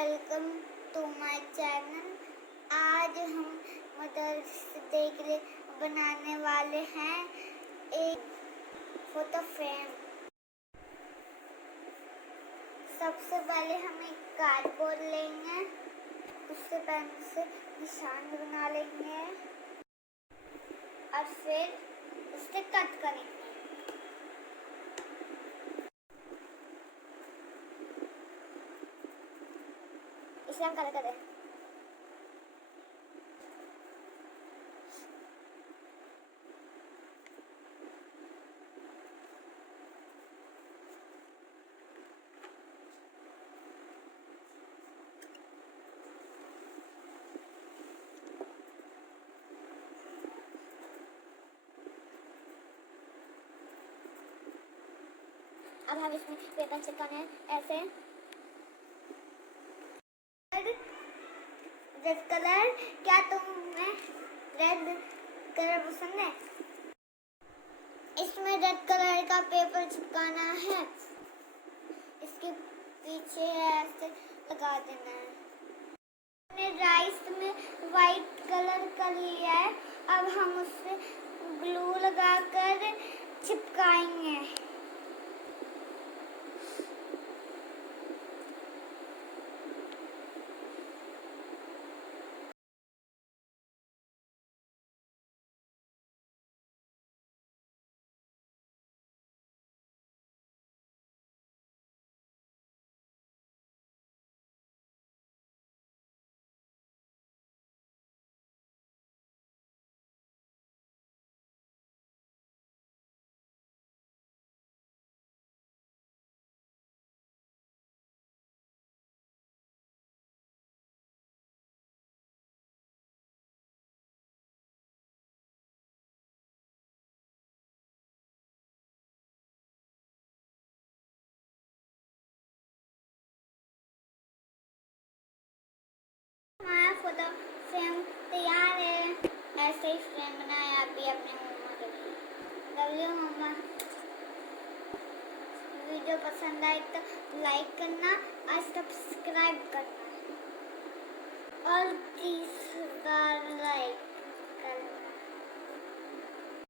Welcome to my channel. आज हम mother's day के लिए बनाने वाले हैं एक फोटो फ्रेम। सबसे पहले हम एक कार्डबोर्ड लेंगे, उससे पेन से निशान बना लेंगे और फिर उससे कट करेंगे। इसे हम कलर कर दें। अब हम इसमें पेपर चिपकाने हैं ऐसे। रेड कलर, क्या तुम्हें रेड कलर पसंद है? इसमें रेड कलर का पेपर चिपकाना है, इसके पीछे ऐसे लगा देना है। हमने राइस में वाइट कलर कर लिया है, अब हम उससे ग्लू लगाकर चिपकाएंगे। हमारा फोटो फ्रेम तैयार है। ऐसे ही फ्रेम बनाए आप भी अपने मम्मा के लिए। Love you mamma. वीडियो पसंद आए तो लाइक करना और सब्सक्राइब करना और 30 बार लाइक करना।